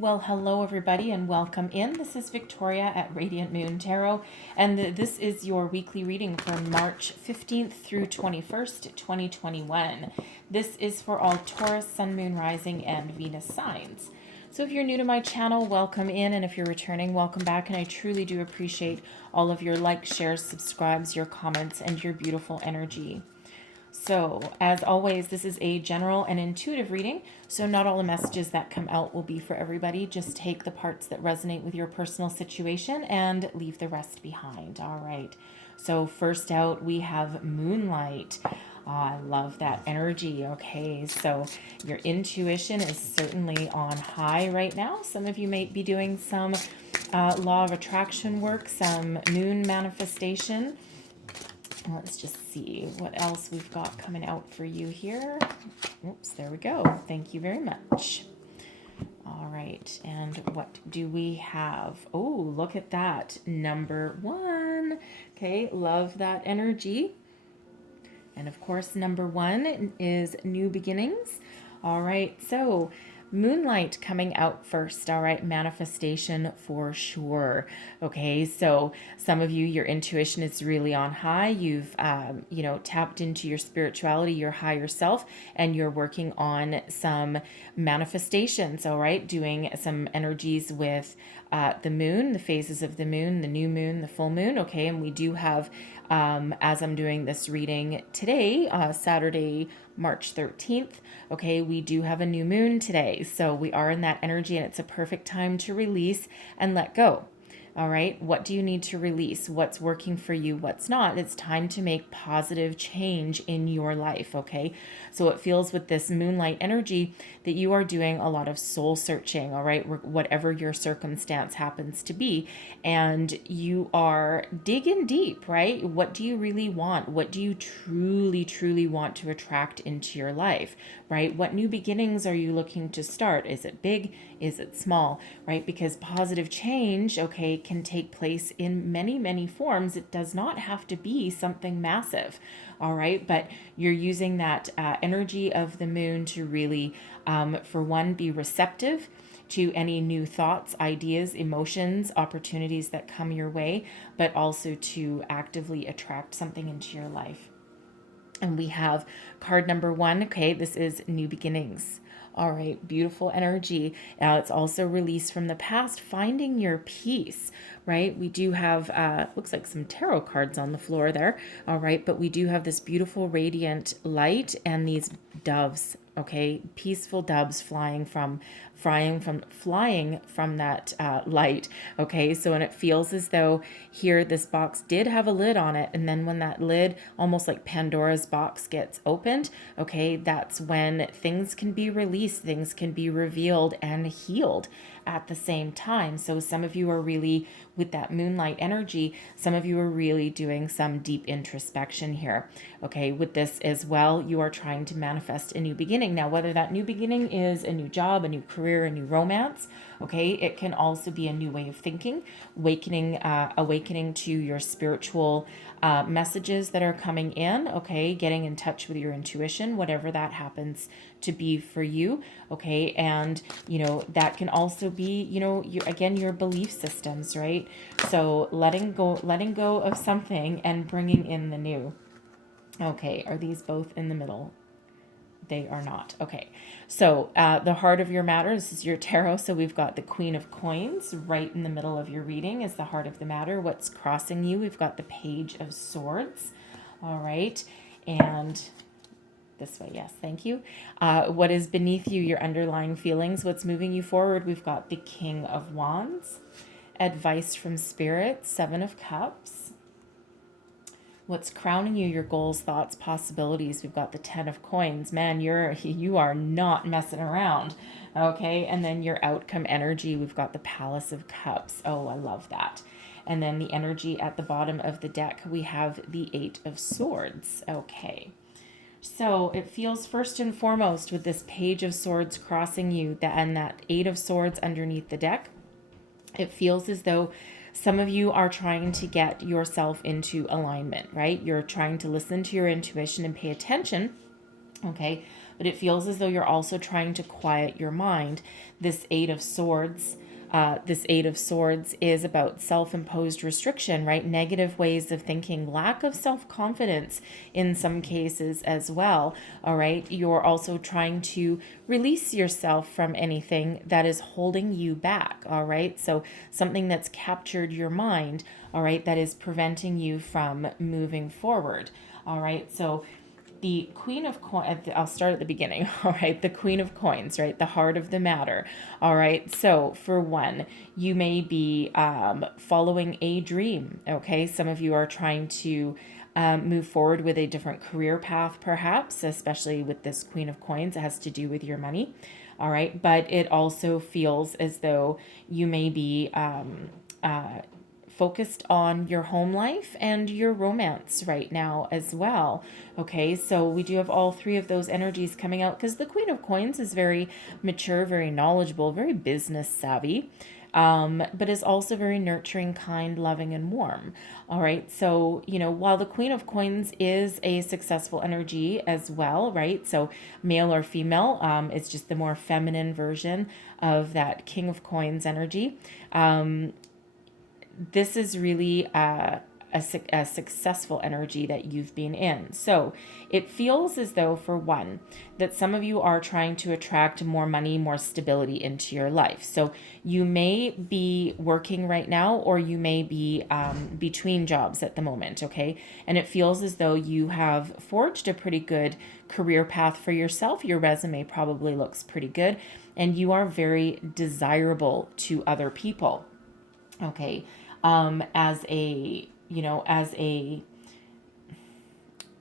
Well, hello everybody and welcome in. This is Victoria at Radiant Moon Tarot, and this is your weekly reading for March 15th through 21st, 2021. This is for all Taurus, Sun, Moon, Rising, and Venus signs. So if you're new to my channel, welcome in, and if you're returning, welcome back, and I truly do appreciate all of your likes, shares, subscribes, your comments, and your beautiful energy. So, as always, this is a general and intuitive reading, so not all the messages that come out will be for everybody. Just take the parts that resonate with your personal situation and leave the rest behind. All right. So, first out, we have Moonlight. Oh, I love that energy. Okay, so your intuition is certainly on high right now. Some of you may be doing some law of attraction work, some moon manifestation. Let's just see what else we've got coming out for you here. Oops, there we go. Thank you very much. All right, and what do we have? Oh, look at that. Number 1. Okay, love that energy. And of course, number 1 is new beginnings. All right, so Moonlight coming out first. All right, manifestation for sure. Okay, so some of you, your intuition is really on high. You've tapped into your spirituality, your higher self, and you're working on some manifestations. All right, doing some energies with the moon, the phases of the moon, the new moon, the full moon. Okay, and we do have as I'm doing this reading today, Saturday, March 13th, okay, we do have a new moon today. So we are in that energy, and it's a perfect time to release and let go. All right, what do you need to release? What's working for you? What's not? It's time to make positive change in your life, okay? So it feels with this Moonlight energy that you are doing a lot of soul searching, all right? Whatever your circumstance happens to be. And you are digging deep, right? What do you really want? What do you truly, truly want to attract into your life, right? What new beginnings are you looking to start? Is it big? Is it small, right? Because positive change, okay, can take place in many, many forms. It does not have to be something massive, all right? But you're using that energy of the moon to really, for one, be receptive to any new thoughts, ideas, emotions, opportunities that come your way, but also to actively attract something into your life. And we have card number 1. Okay, this is new beginnings. All right, beautiful energy. Now it's also release from the past, finding your peace, right? We do have, looks like some tarot cards on the floor there. All right, but we do have this beautiful radiant light and these doves, okay? Peaceful doves flying from that light, okay? So, and it feels as though here this box did have a lid on it, and then when that lid, almost like Pandora's box, gets opened, okay, that's when things can be released, things can be revealed and healed at the same time. So some of you are really, with that Moonlight energy, some of you are really doing some deep introspection here. Okay, with this as well, you are trying to manifest a new beginning. Now, whether that new beginning is a new job, a new career, a new romance, okay, it can also be a new way of thinking, awakening to your spiritual messages that are coming in, okay, getting in touch with your intuition, whatever that happens to be for you, okay, and that can also be your belief systems, right? So letting go of something and bringing in the new. Okay, are these both in the middle? They are not. Okay, so the heart of your matter, this is your tarot, so we've got the Queen of Coins right in the middle of your reading is the heart of the matter. What's crossing you? We've got the Page of Swords. All right, and this way, yes, thank you. What is beneath you, your underlying feelings, what's moving you forward? We've got the King of Wands. Advice from Spirit, 7 of Cups. What's crowning you, your goals, thoughts, possibilities? We've got the 10 of Coins. Man, you are not messing around, okay? And then your outcome energy, we've got the Palace of Cups. Oh, I love that. And then the energy at the bottom of the deck, we have the 8 of Swords. Okay. So it feels first and foremost with this Page of Swords crossing you and that 8 of Swords underneath the deck, it feels as though some of you are trying to get yourself into alignment, right? You're trying to listen to your intuition and pay attention, okay? but it feels as though you're also trying to quiet your mind. This Eight of Swords. This Eight of Swords is about self-imposed restriction, right? Negative ways of thinking, lack of self-confidence in some cases as well, all right? You're also trying to release yourself from anything that is holding you back, all right? So something that's captured your mind, all right, that is preventing you from moving forward, all right? So the Queen of Coins, I'll start at the beginning, all right? The Queen of Coins, right? The heart of the matter, all right? So for one, you may be following a dream, okay? Some of you are trying to move forward with a different career path, perhaps, especially with this Queen of Coins. It has to do with your money, all right? But it also feels as though you may be focused on your home life and your romance right now as well. Okay, so we do have all three of those energies coming out because the Queen of Coins is very mature, very knowledgeable, very business savvy, but is also very nurturing, kind, loving, and warm. All right, so, while the Queen of Coins is a successful energy as well, right? So male or female, it's just the more feminine version of that King of Coins energy. This is really a successful energy that you've been in. So it feels as though, for one, that some of you are trying to attract more money, more stability into your life. So you may be working right now, or you may be between jobs at the moment, okay? And it feels as though you have forged a pretty good career path for yourself. Your resume probably looks pretty good, and you are very desirable to other people, okay? As a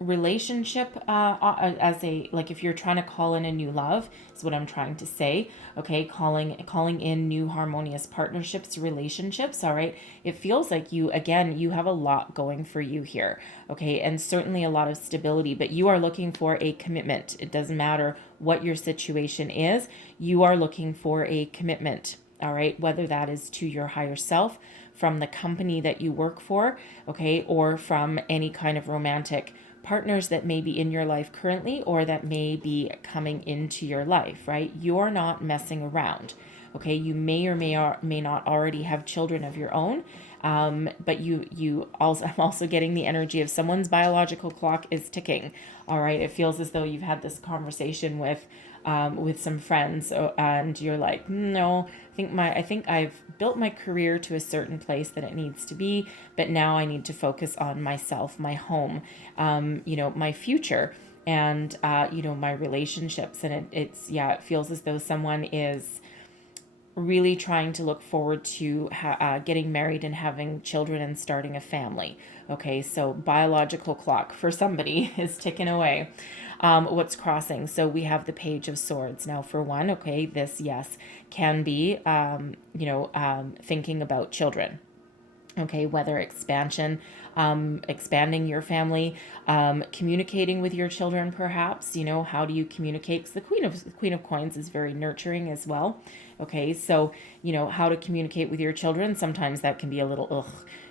relationship, like if you're trying to call in a new love is what I'm trying to say, okay? Calling in new harmonious partnerships, relationships, all right? It feels like you have a lot going for you here, okay? And certainly a lot of stability, but you are looking for a commitment. It doesn't matter what your situation is, you are looking for a commitment, all right? Whether that is to your higher self, from the company that you work for, okay, or from any kind of romantic partners that may be in your life currently or that may be coming into your life, right? You're not messing around, okay? You may or may not already have children of your own, but you also, I'm also getting the energy of someone's biological clock is ticking, all right? It feels as though you've had this conversation with some friends, and you're like, no, I think I've built my career to a certain place that it needs to be, but now I need to focus on myself, my home, my future, and my relationships. And it feels as though someone is really trying to look forward to getting married and having children and starting a family. Okay, so biological clock for somebody is ticking away. What's crossing? So we have the Page of Swords. Now, for one, okay, this, yes, can be, thinking about children. Okay, whether expanding your family, communicating with your children, perhaps, how do you communicate? Because the Queen of Coins is very nurturing as well. Okay, so, how to communicate with your children, sometimes that can be a little, ugh,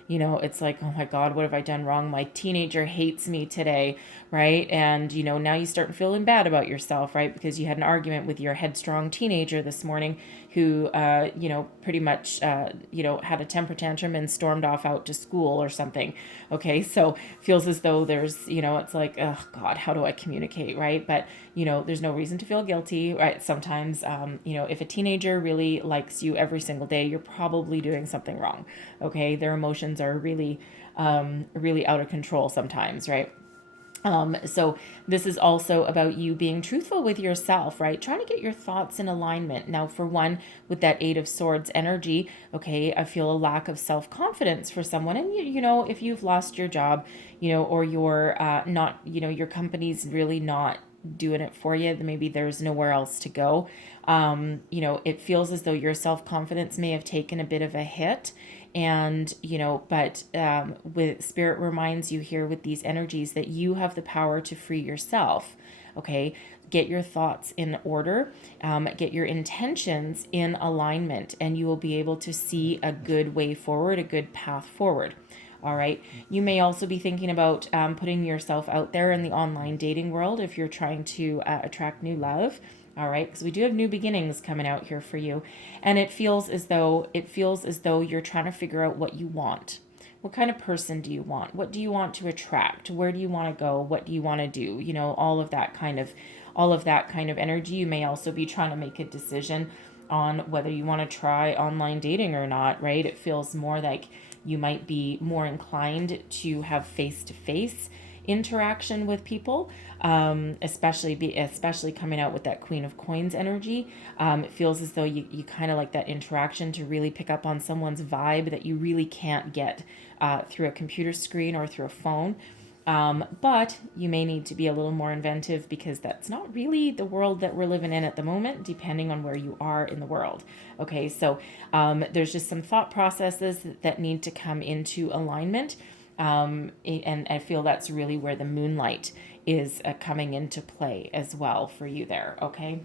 it's like, oh my God, what have I done wrong? My teenager hates me today, right? And, now you start feeling bad about yourself, right? Because you had an argument with your headstrong teenager this morning who, pretty much, had a temper tantrum and stormed off out to school or something. Okay, so feels as though there's, it's like, oh God, how do I communicate, right? But, there's no reason to feel guilty, right? Sometimes, if a teenager really likes you every single day, you're probably doing something wrong. Okay, their emotions are really, really out of control sometimes, right? So this is also about you being truthful with yourself, right? Trying to get your thoughts in alignment. Now, for one, with that Eight of Swords energy, okay, I feel a lack of self-confidence for someone. And, if you've lost your job, or you're not, your company's really not doing it for you, maybe there's nowhere else to go. It feels as though your self-confidence may have taken a bit of a hit. And, but with Spirit reminds you here with these energies that you have the power to free yourself. Okay, get your thoughts in order, get your intentions in alignment, and you will be able to see a good way forward, a good path forward. All right. You may also be thinking about putting yourself out there in the online dating world if you're trying to attract new love. All right, because we do have new beginnings coming out here for you, and it feels as though you're trying to figure out what you want. What kind of person do you want? What do you want to attract? Where do you want to go? What do you want to do? You know, all of that kind of energy. You may also be trying to make a decision on whether you want to try online dating or not, right? It feels more like you might be more inclined to have face-to-face interaction with people, especially coming out with that Queen of Coins energy. It feels as though you kind of like that interaction to really pick up on someone's vibe that you really can't get through a computer screen or through a phone. But you may need to be a little more inventive because that's not really the world that we're living in at the moment, depending on where you are in the world. Okay, so there's just some thought processes that need to come into alignment. And I feel that's really where the moonlight is coming into play as well for you there. Okay.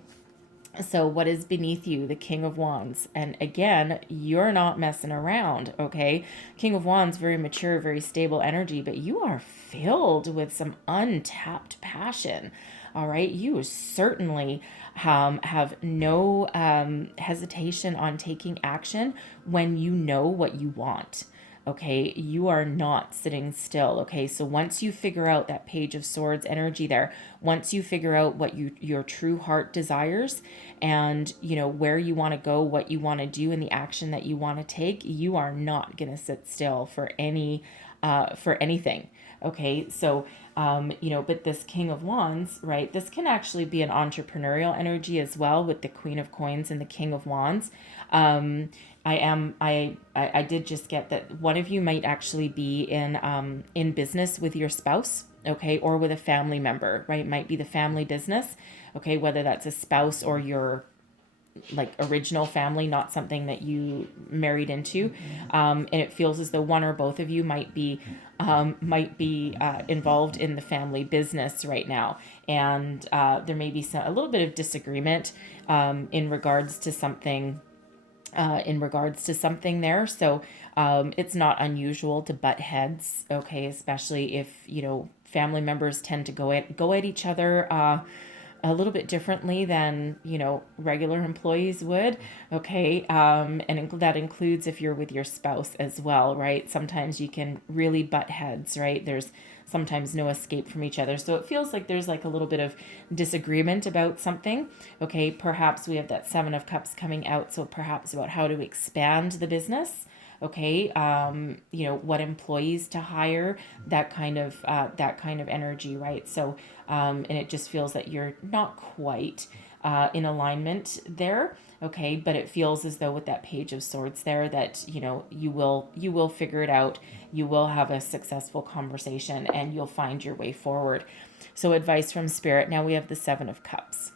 So what is beneath you? The King of Wands. And again, you're not messing around, okay? King of Wands, very mature, very stable energy, but you are filled with some untapped passion, all right? You certainly have no hesitation on taking action when you know what you want. Okay, you are not sitting still. Okay, so once you figure out that Page of Swords energy there, once you figure out what your true heart desires, and you know where you want to go, what you want to do, and the action that you want to take, you are not gonna sit still for anything. Okay, so but this King of Wands, right? This can actually be an entrepreneurial energy as well with the Queen of Coins and the King of Wands. I did just get that one of you might actually be in business with your spouse, okay, or with a family member, right? Might be the family business, okay, whether that's a spouse or your like original family, not something that you married into. And it feels as though one or both of you might be involved in the family business right now, and there may be a little bit of disagreement in regards to something there. So it's not unusual to butt heads, okay, especially if family members tend to go at each other a little bit differently than regular employees would, okay. And that includes if you're with your spouse as well, right? Sometimes you can really butt heads, right? There's sometimes no escape from each other, so it feels like there's like a little bit of disagreement about something, okay. Perhaps we have that Seven of Cups coming out, so perhaps about how to expand the business, okay. What employees to hire, that kind of energy, right? So and it just feels that you're not quite in alignment there, okay. But it feels as though with that Page of Swords there that you will figure it out, you will have a successful conversation, and you'll find your way forward. So advice from Spirit. Now we have the Seven of Cups.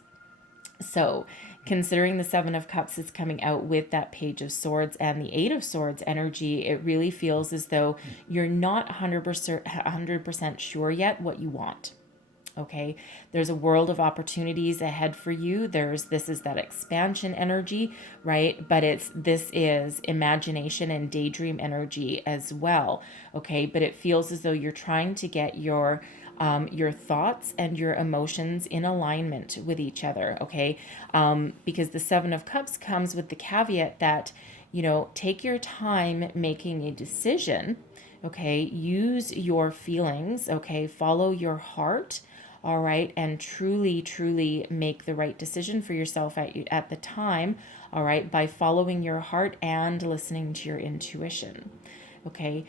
So considering the Seven of Cups is coming out with that Page of Swords and the Eight of Swords energy, it really feels as though you're not 100% sure yet what you want. Okay, there's a world of opportunities ahead for you. This is that expansion energy, right? But this is imagination and daydream energy as well. Okay, but it feels as though you're trying to get your thoughts and your emotions in alignment with each other. Okay, because the Seven of Cups comes with the caveat that take your time making a decision. Okay, use your feelings. Okay, follow your heart. All right, and truly make the right decision for yourself at the time, all right, by following your heart and listening to your intuition. Okay,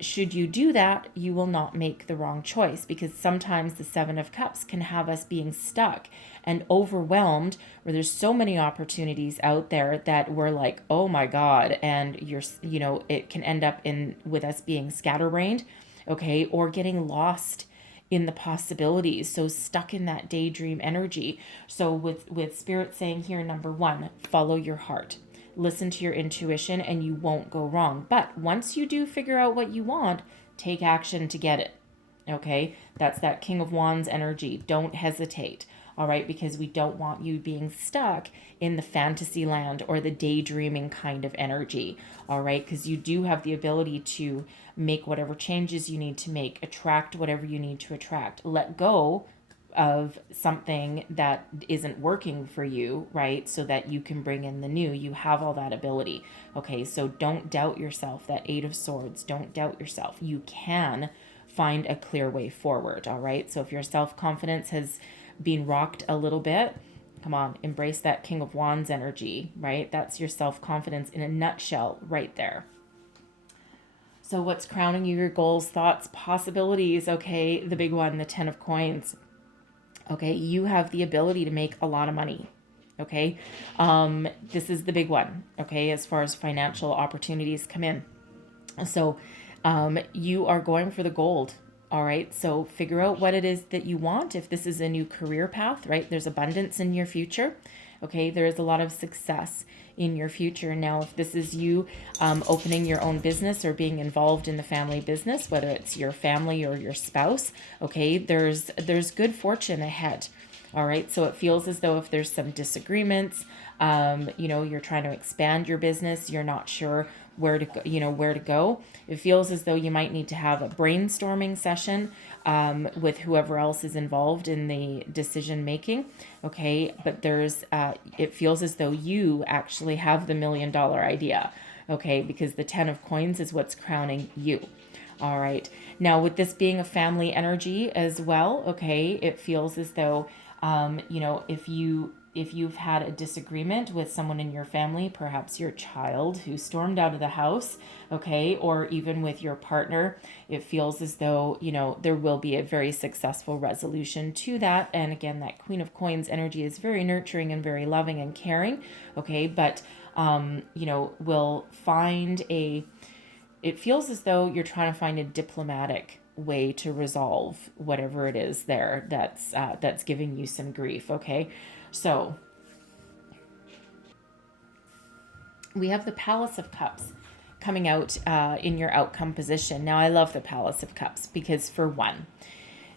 should you do that, you will not make the wrong choice, because sometimes the Seven of Cups can have us being stuck and overwhelmed, where there's so many opportunities out there that we're like, oh my God, and it can end up with us being scatterbrained, okay, or getting lost in the possibilities, so stuck in that daydream energy. So with Spirit saying here, number one, follow your heart, listen to your intuition, and you won't go wrong. But once you do figure out what you want, take action to get it. Okay, that's that King of Wands energy. Don't hesitate. all right, because we don't want you being stuck in the fantasy land or the daydreaming kind of energy, all right, because you do have the ability to make whatever changes you need to make, attract whatever you need to attract, let go of something that isn't working for you, right? So that you can bring in the new. You have all that ability. Okay, so don't doubt yourself. That Eight of Swords, don't doubt yourself. You can find a clear way forward, all right? So if your self-confidence has been rocked a little bit, come on, embrace that King of Wands energy, right? That's your self-confidence in a nutshell right there. So what's crowning you? Your goals, thoughts, possibilities. Okay, the big one, the 10 of Coins. Okay, you have the ability to make a lot of money. Okay, this is the big one. Okay, as far as financial opportunities come in. So you are going for the gold. All right, so figure out what it is that you want. If this is a new career path, right, there's abundance in your future. Okay, there is a lot of success in your future. Now, if this is you opening your own business or being involved in the family business, whether it's your family or your spouse, okay, there's good fortune ahead. All right, so it feels as though if there's some disagreements, you're trying to expand your business, you're not sure where to go, where to go. It feels as though you might need to have a brainstorming session with whoever else is involved in the decision making. Okay, but it feels as though you actually have the $1 million idea. Okay, because the 10 of Coins is what's crowning you. All right. Now, with this being a family energy as well, okay, it feels as though, if you've had a disagreement with someone in your family, perhaps your child who stormed out of the house, okay, or even with your partner, it feels as though, there will be a very successful resolution to that. And again, that Queen of Coins energy is very nurturing and very loving and caring, okay, but, will find it feels as though you're trying to find a diplomatic way to resolve whatever it is there that's giving you some grief. Okay, so we have the Palace of Cups coming out in your outcome position. Now, I love the Palace of Cups because, for one,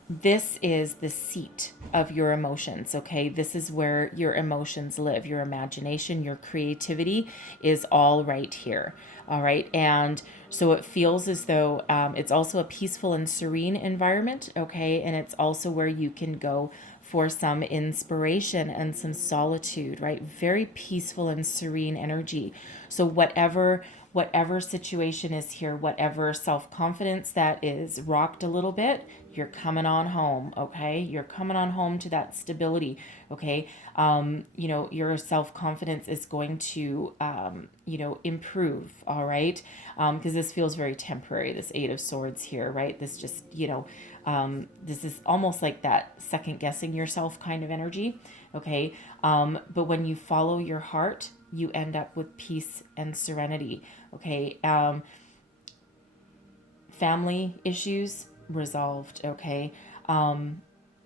this is the seat of your emotions, okay? This is where your emotions live. Your imagination, your creativity is all right here, all right? And so it feels as though it's also a peaceful and serene environment, okay? And it's also where you can go for some inspiration and some solitude, right? Very peaceful and serene energy. So whatever situation is here, whatever self-confidence that is rocked a little bit, you're coming on home, okay? You're coming on home to that stability, okay? Your self-confidence is going to, improve, all right? Because this feels very temporary, this Eight of Swords here, right? This just, this is almost like that second guessing yourself kind of energy, okay? But when you follow your heart, you end up with peace and serenity, okay? Family issues resolved, okay?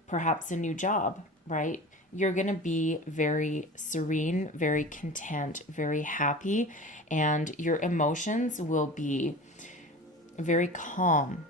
Perhaps a new job, right? You're going to be very serene, very content, very happy, and your emotions will be very calm.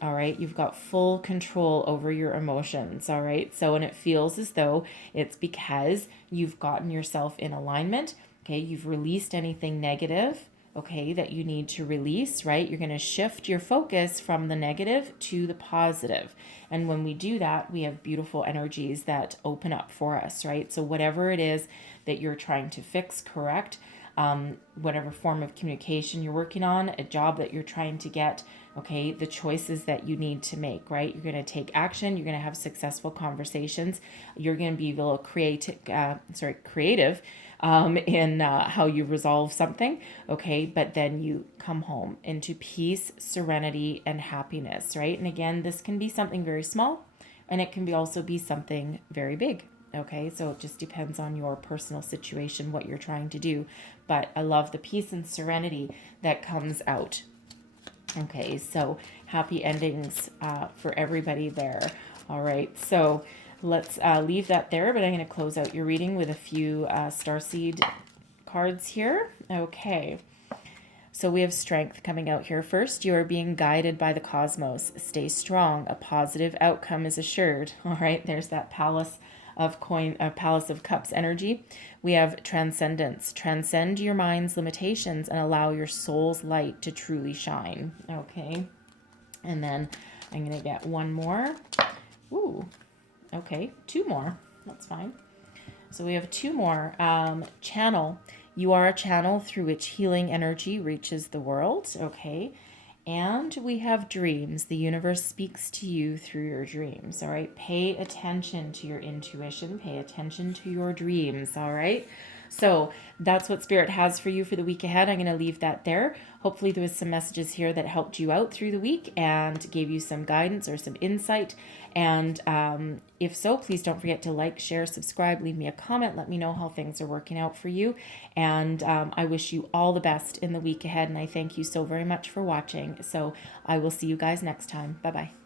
All right, you've got full control over your emotions. All right, so and it feels as though it's because you've gotten yourself in alignment. Okay, you've released anything negative, okay, that you need to release, right? You're going to shift your focus from the negative to the positive. And when we do that, we have beautiful energies that open up for us, right? So whatever it is that you're trying to fix, correct, whatever form of communication you're working on, a job that you're trying to get, okay, the choices that you need to make, right? You're going to take action. You're going to have successful conversations. You're going to be a little creative in how you resolve something, okay? But then you come home into peace, serenity, and happiness, right? And again, this can be something very small, and it can also be something very big, okay? So it just depends on your personal situation, what you're trying to do. But I love the peace and serenity that comes out. Okay, so happy endings for everybody there. All right, so let's leave that there, but I'm going to close out your reading with a few starseed cards here. Okay, so we have strength coming out here. First, you are being guided by the cosmos. Stay strong. A positive outcome is assured. All right, there's that Palace of Palace of Cups energy. We have transcendence. Transcend your mind's limitations and allow your soul's light to truly shine. Okay. And then I'm going to get one more. Ooh. Okay. Two more. That's fine. So we have two more. Channel. You are a channel through which healing energy reaches the world. Okay. And we have dreams. The universe speaks to you through your dreams. All right. Pay attention to your intuition. Pay attention to your dreams. All right. So that's what Spirit has for you for the week ahead. I'm going to leave that there. Hopefully there was some messages here that helped you out through the week and gave you some guidance or some insight. And if so, please don't forget to like, share, subscribe, leave me a comment. Let me know how things are working out for you. And I wish you all the best in the week ahead. And I thank you so very much for watching. So I will see you guys next time. Bye-bye.